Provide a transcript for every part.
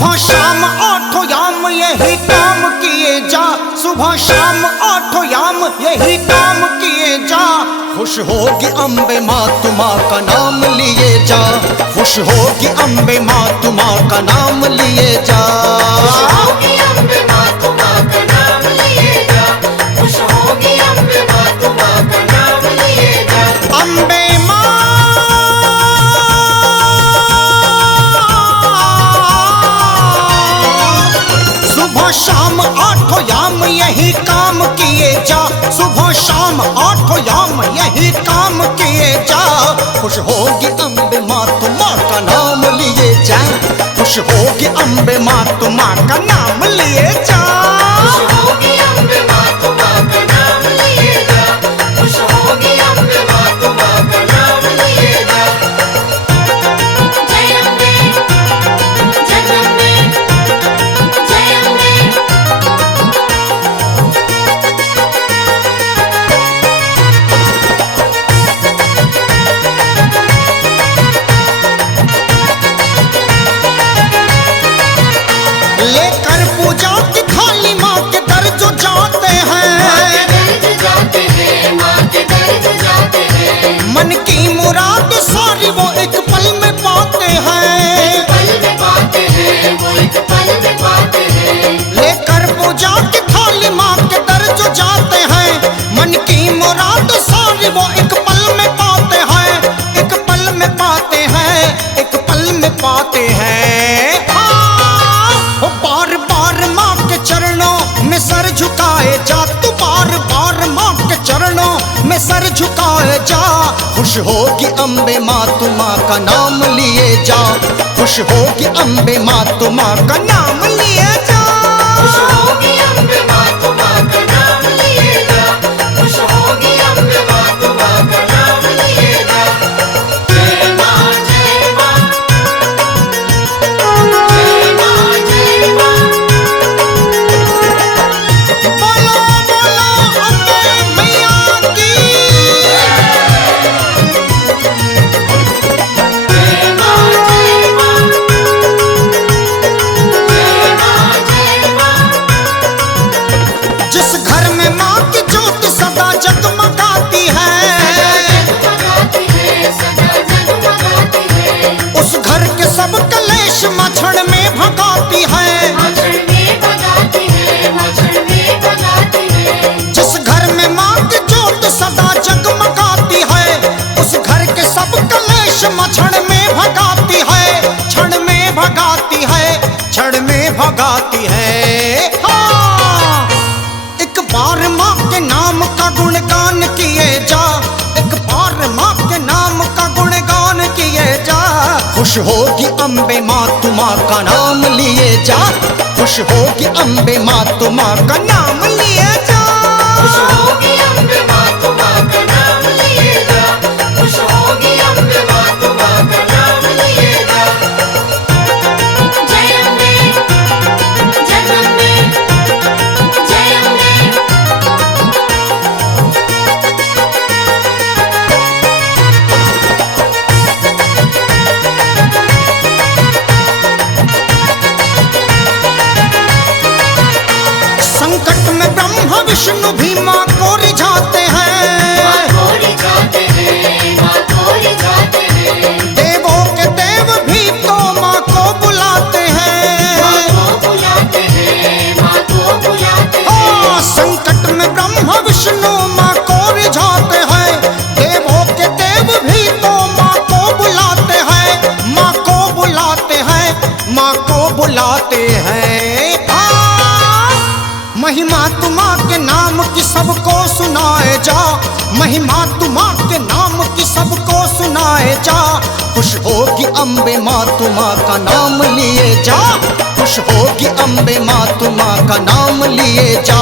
सुबह शाम आठों याम यही काम किए जा, सुबह शाम आठों याम यही काम किए जा। खुश होगी अम्बे माँ तू माँ का नाम लिए जा, खुश होगी अम्बे माँ तू माँ का नाम लिए जा। खुश होगी अम्बे माँ तू माँ का नाम लिए जा, खुश होगी अम्बे माँ तू माँ का नाम लिए जा। अम्बे माँ सुबह शाम आठों याम यही काम किए जा, सुबह शाम आठों याम यही काम किए जा। खुश होगी अम्बे माँ तू माँ का नाम लिए जा, खुश होगी अम्बे माँ तू माँ का नाम लिए जा। खुश होगी अम्बे माँ तू माँ का नाम लिए जा, खुश होगी अम्बे माँ तू माँ का नाम लिए जा। जय अम्बे जगदम्बे जय अम्बे। लेकर पूजा की थाली माँ के दर जो जाते हैं, माँ के दर जाते हैं, माँ के दर जाते हैं। मन की मुराद सारी वो एक पल में पाते हैं। एक पल में पाते हैं, वो एक पल में पाते हैं। लेकर पूजा की थाली माँ के दर जो जाते हैं, मन की मुराद सारी वो एक पल में पाते हैं, एक पल में पाते हैं, एक पल में पाते हैं। हाँ, बार बार माँ के चरणों में सर झुकाए जा, तू बार बार माँ के चरणों में सर झुकाए जा। खुश होगी अम्बे माँ तू माँ का नाम लिए जा, खुश होगी अम्बे माँ तू माँ का नाम लिए जा। खुश होगी अम्बे माँ तू माँ का नाम लिए जा, खुश होगी अम्बे माँ तू माँ का नाम लिए जा। जय माँ जय माँ जय माँ जय माँ। बोलो बोलो अम्बे मैया की। जय माँ जय माँ जय माँ जय माँ। जिस घर में माँ की ज्योत सदा जगमगाती है, जगमगाती है, सदा जगमगाती है। उस घर के सब कलेश मछड़ में भगाती है। मछड़ में भगाती है, मछड़ में भगाती है। जिस घर में माँ की ज्योत सदा जगमगाती है, उस घर के सब कलेश मछड़ में भगाती है, क्षण में भगाती है, क्षण में भगाती है। हाँ, एक बार माँ के नाम का गुणगान किए जा, एक बार माँ के नाम का गुणगान किए जा। खुश होगी अम्बे माँ तू माँ का नाम लिए जा, खुश होगी अम्बे माँ तू माँ का नाम लिए जा। खुश होगी अम्बे माँ तू माँ का नाम लिए जा, खुश होगी अम्बे माँ तू माँ का नाम लिए जा। जय अम्बे जगदम्बे जय अम्बे। संकट में ब्रह्मा विष्णु भी माँ को रिझाते माँ हैं, को रिझाते हैं, माँ को रिझाते हैं। देवों के देव भी तो माँ को बुलाते माँ हैं। को बुलाते हैं, माँ को बुलाते हैं। हाँ, संकट में ब्रह्मा विष्णु माँ को रिझाते हैं, देवों के देव भी तो माँ को बुलाते हैं, माँ को बुलाते हैं, माँ को बुलाते हैं। हाँ, महिमा तू माँ के नाम की सबको सुनाए जा, महिमा तू माँ के नाम की सबको सुनाए जा। खुश होगी अम्बे माँ तू माँ का नाम लिए जा, खुश होगी अम्बे माँ तू माँ का नाम लिए जा।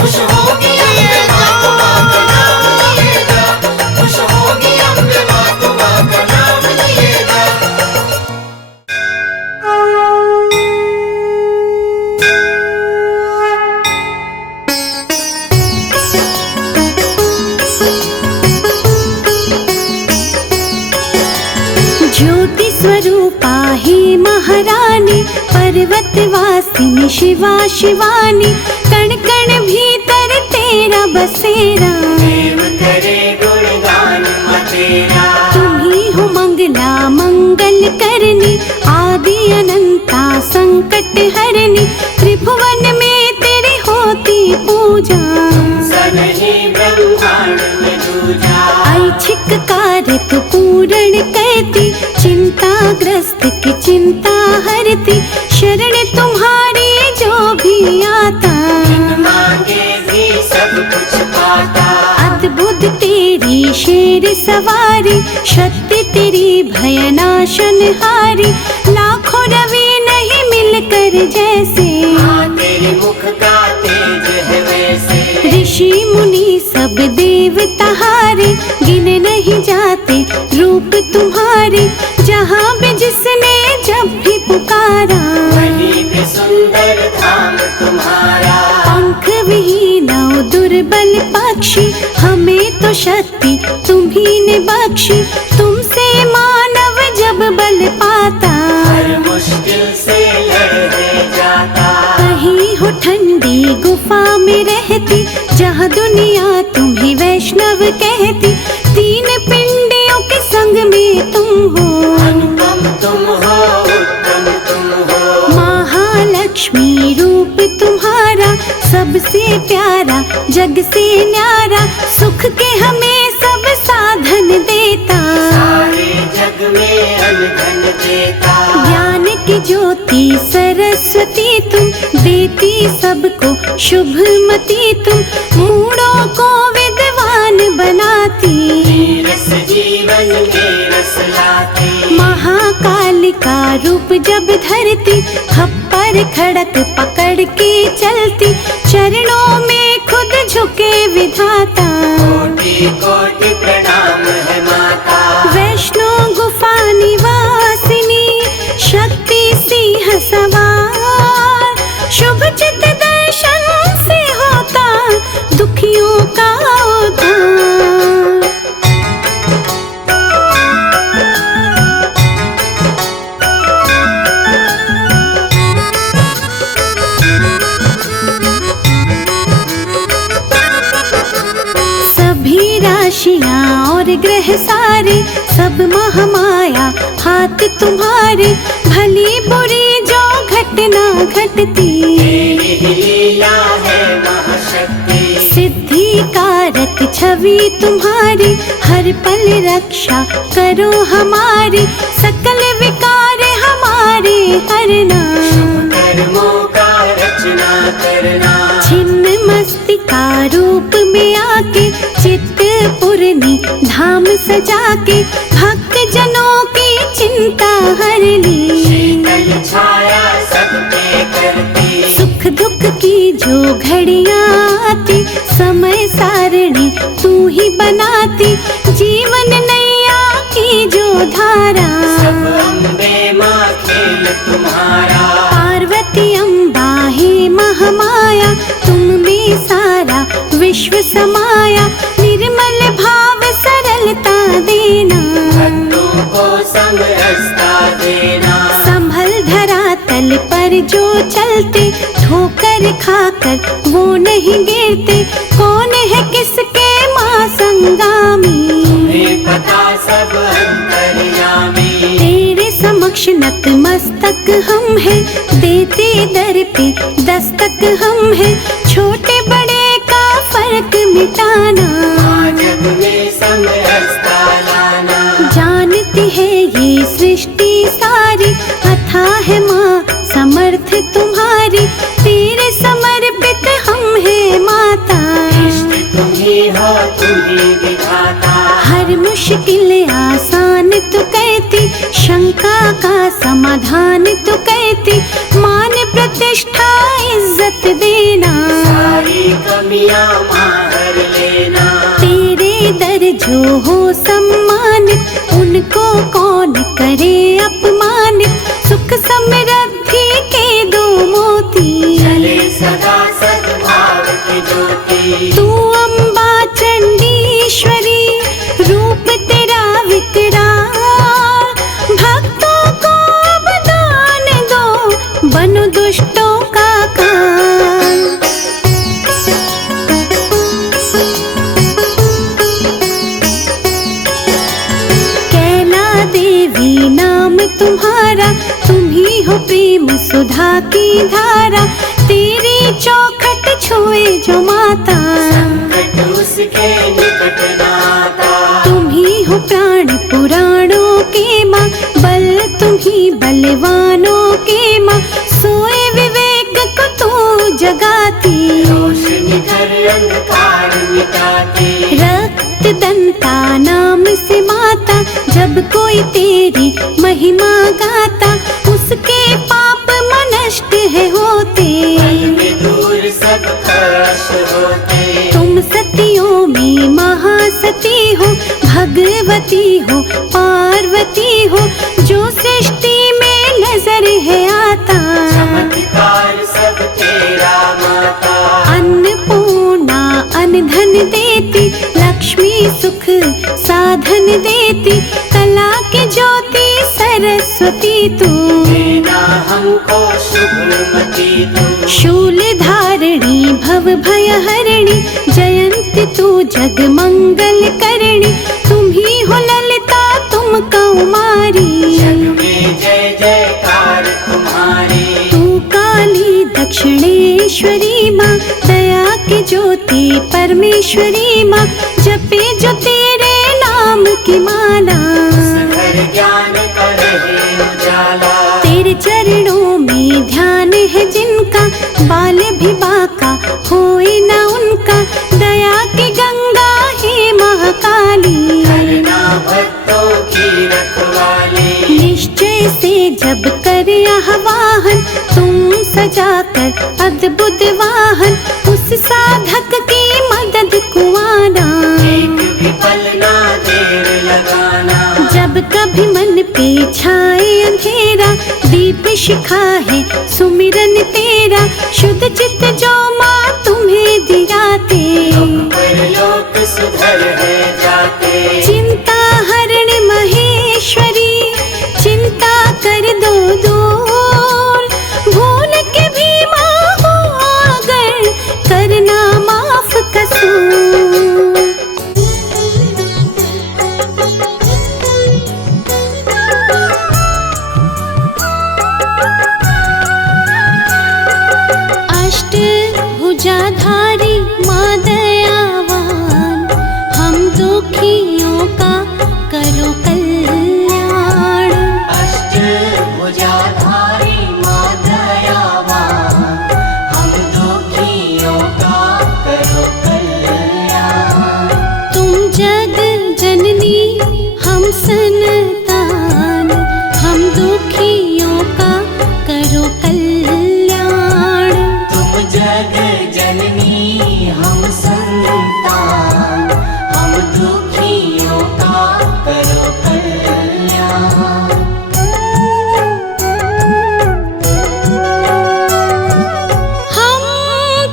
खुश होगी अम्बे माँ तू माँ का नाम लिए जा, खुश होगी अम्बे माँ तू माँ का नाम लिए जा। ज्योति स्वरूपा ही हे महारानी, पर्वतवासिनी शिवा शिवानी, कण कण भीतर तेरा बसेरा। देव करे गुणगान तेरा, तुम्ही हो मंगला मंगल करनी, आदि अनंता संकट हरनी, त्रिभुवन में तेरी होती पूजा। सनहि ब्रह्मांड में दूजा, ऐच्छिक कार्य तू पूर्ण करती, चिंताग्रस्त की चिंता हरती, शरण तुम्हारी जो भी आता। मांगे भी सब कुछ पाता, अद्भुत तेरी शेर सवारी, शक्ति तेरी भयनाशन हारी, लाखों रवि नहीं मिलकर जैसे। हाँ तेरे मुख का तेज है वैसे, ऋषि मुनि सब देवता हारे, गिने नहीं जाते रूप तुम्हारे, जहाँ भी जिसने जब भी पुकारा। वहीं पे सुंदर धाम तुम्हारा, पंख विहीन और दुर्बल पक्षी, हमें तो शक्ति तुम्ही ने बख्शी, तुमसे मानव जब बल पाता। हर मुश्किल से लड़ जाता, कहीं हो ठंडी गुफा में रहती, जहाँ दुनिया तुम्हें वैष्णव कहती, तीन पिंडियों के संग में तुम हो। अनुपम तुम हो, उत्तम तुम हो, महालक्ष्मी रूप तुम्हारा, सबसे प्यारा जग से न्यारा, सुख के हमें सब साधन देता। सारे जग में अनधन देता, ज्ञान की ज्योति सरस्वती तुम, देती सबको शुभमती तुम, मूढ़ों को विद्वान बनाती। रस जीवन में रस लाती, महाकाल का रूप जब धरती, खप्पर खड़क पकड़ के चलती, चरणों में खुद झुके विधाता। कोटि कोटि प्रणाम है माता, वैष्णो गुफा निवासिनी, शक्ति सिंह सवार, शुभ चित दर्शन से होता दुखियों का उद्धार। सभी राशियां और ग्रह सारे, सब महामाया हाथ तुम्हारे, भली बुरी जो घटना घटती, तेरी ही लीला है महाशक्ति। सिद्धि कारक छवि तुम्हारी, हर पल रक्षा करो हमारी, सकल विकार हमारे हरना। कर्मों का रचना करना, छिन्न मस्तिका रूप में आके, चित्त पूर्णी धाम सजा के, भक्त जनों की चिंता हर ली। शीतल छाया सब पे करती, सुख दुख की जो घड़ियां आती, समय सारणी तू ही बनाती, जीवन नैया की जो धारा। सब अम्बे माँ खेल तुम्हारा, पार्वती अम्बा हे महामाया, तुम में सारा विश्व समाया, निर्मल भाव सरलता देना। भक्तों को समरसता देना, संभल धरातल पर जो चलते, ठोकर खाकर वो नहीं गिरते, कौन है किसके माँ संगामी। तुम्हें पता सब अंतर्यामी, तेरे समक्ष नतमस्तक हम हैं, देते दर पे दस्तक हम हैं, छोटे बड़े का फर्क मिटाना। जग में समरसता लाना, जानती है ये सृष्टि सारी, अथाह है माँ समर्थ तुम्हारी, तेरे समर्पित हम हैं माता। इष्ट तुम ही हो, तुम ही विधाता, हर मुश्किल आसान तू कहती, शंका का समाधान तू कहती, मान प्रतिष्ठा इज्जत देना। सारी कमियां मार लेना, तेरे दर जो हो सम्मानित, उनको कौन करे अपमानित, सुख समृद्धि के दो मोती। चले सदा सद्भाव की ज्योति, तू अम्बा चंडीश्वरी, रूप तेरा विकराल, भक्तों को अब दो दुष्टों का काल। कैला देवी नाम तुम्हारा, तुम ही हो प्रेम सुधा की धारा। तेरी चौखट छुए जो माता, संकट उसके निकट नाता। तुम ही हो प्राण पुराणों के माँ, बल तुम ही बलवानों के माँ। सोए विवेक को तू जगाती, रोशनी कर अंधकार मिटाती। रक्त दंता नाम से माता, जब कोई तेरी महिमा गाता। उसके पाप नष्ट है होते, पल में दूर सब कष्ट होते। तुम सतियों में महासती हो, भगवती हो पार्वती हो। जो सृष्टि में नजर है आता, चमत्कार सब तेरा माता। अन्नपूर्णा अन्न धन देती, लक्ष्मी सुख साधन देती। कला की ज्योति सरस्वती तू, देना हमको शुभमती तू। शूल धारिणी भव भय हरिणी, जयंती तू जग मंगल करणी। तुम ही हो ललिता तुम कौमारी, जग में जय जयकार तुम्हारी। तू काली दक्षिणेश्वरी माँ, दया की ज्योति परमेश्वरी माँ। जपे जो तेरे नाम की माला, घर ज्ञान करे उजाला। तेरे चरणों में ध्यान है जिनका, बाल भी बाका होए न उनका। दया की गंगा है महाकाली, करना भक्तों की रखवाली। निश्चय से जब कर आह्वान, तुम सजाकर अद्भुत वाहन। उस साधक की मदद को आना, एक भी पल ना देर लगाना। जब कभी मन पे छाए अंधेरा, दीप शिखा है सुमिरन तेरा। शुद्ध चित्त जो माँ तुम्हें दिलाते, परलोक सुधर है जाते। चिंता हरण महेश्वरी, चिंता कर दो दूर। भूल के भी माँ हो अगर, करना माफ कसूर। अष्टभुजाधारी माँ दयावान, हम दुखियों का करो कल्याण। अष्टभुजाधारी माँ दयावान, हम दुखियों का करो कल्याण। तुम जग जननी हम संतान, हम दुखियों का करो कल्याण। तुम जग जननी हम संतान, हम दुखियों का करो कल्याण। हम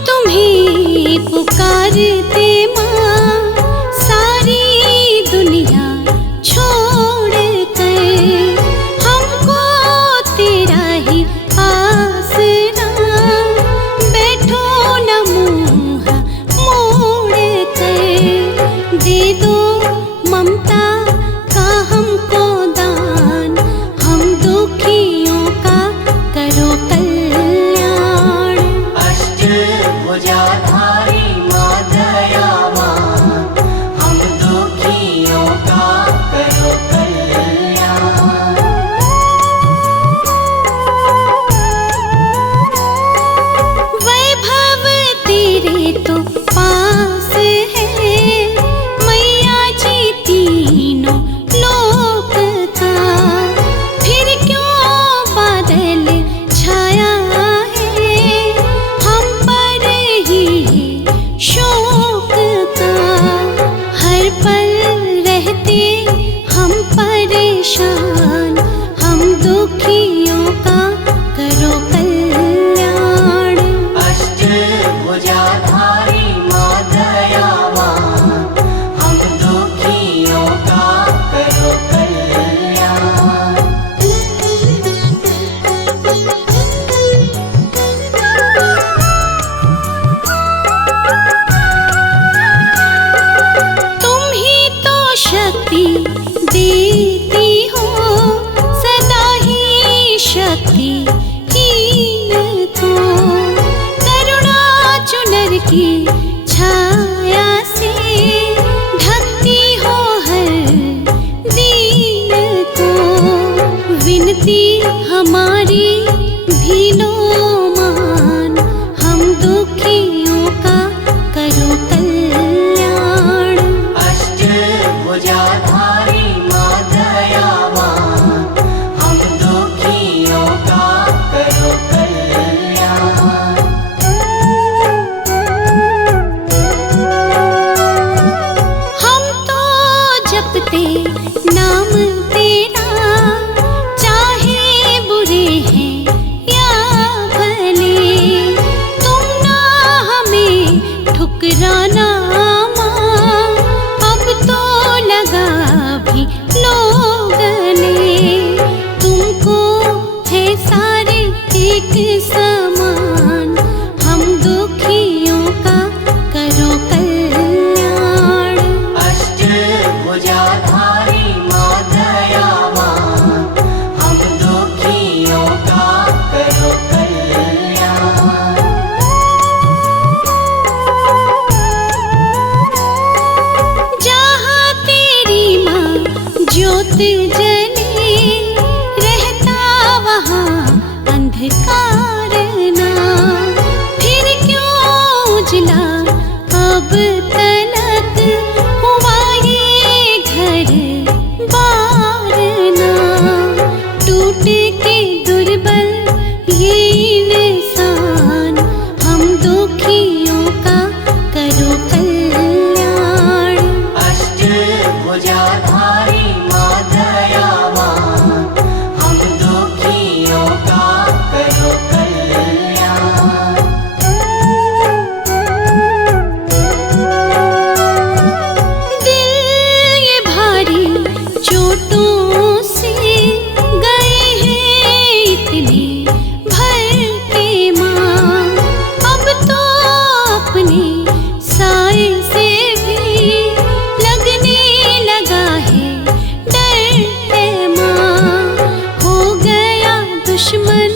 तुम्हें पुकारते माँ, सारी दुनिया छोड़ कर। हमको तेरा ही आसरा, बैठो न मुँह मोड़ कर। दे दो ममता का हमको दान, हम दुखियों का करो कल्याण। अष्टभुजाधारी माँ दयावान, हम दुखियों का करो कल्याण। वैभव तेरे तो पास है, मैया जी तीनों लोक का। फिर क्यों बादल छा समान, हम दुखियों का करो कल्याण। अष्टभुजाधारी माँ दयावान, हम दुखियों का करो कल्याण। जहाँ तेरी माँ ज्योत जले, रहता वहाँ अंधकार ना, फिर क्यों उजला अब तलक हुआ ये घर बार ना। टूट के दुर्बल ये इंसान, हम दुखियों का करो कल्याण। अष्टभुजाधारी माँ दयावान, हम दुखियों का करो कल्याण। दिल ये भारी चोटों से गए हैं इतने भर के माँ, अब तो अपने साए से भी लगने लगा है डर है माँ। हो गया दुश्मन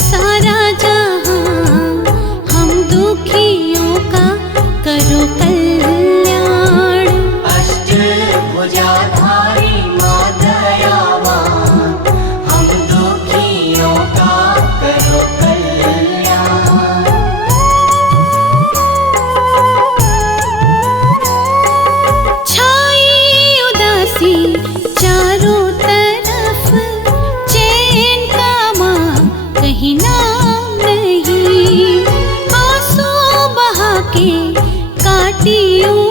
सारा जहां, हम दुखियों का करो कल्याण। अष्टभुजाधारी माँ दयावान, हम दुखियों का करो कल्याण। छाई उदासी चारों तरफ, चैन का माँ कहीं नाम नहीं। आंसू बहा के काटियों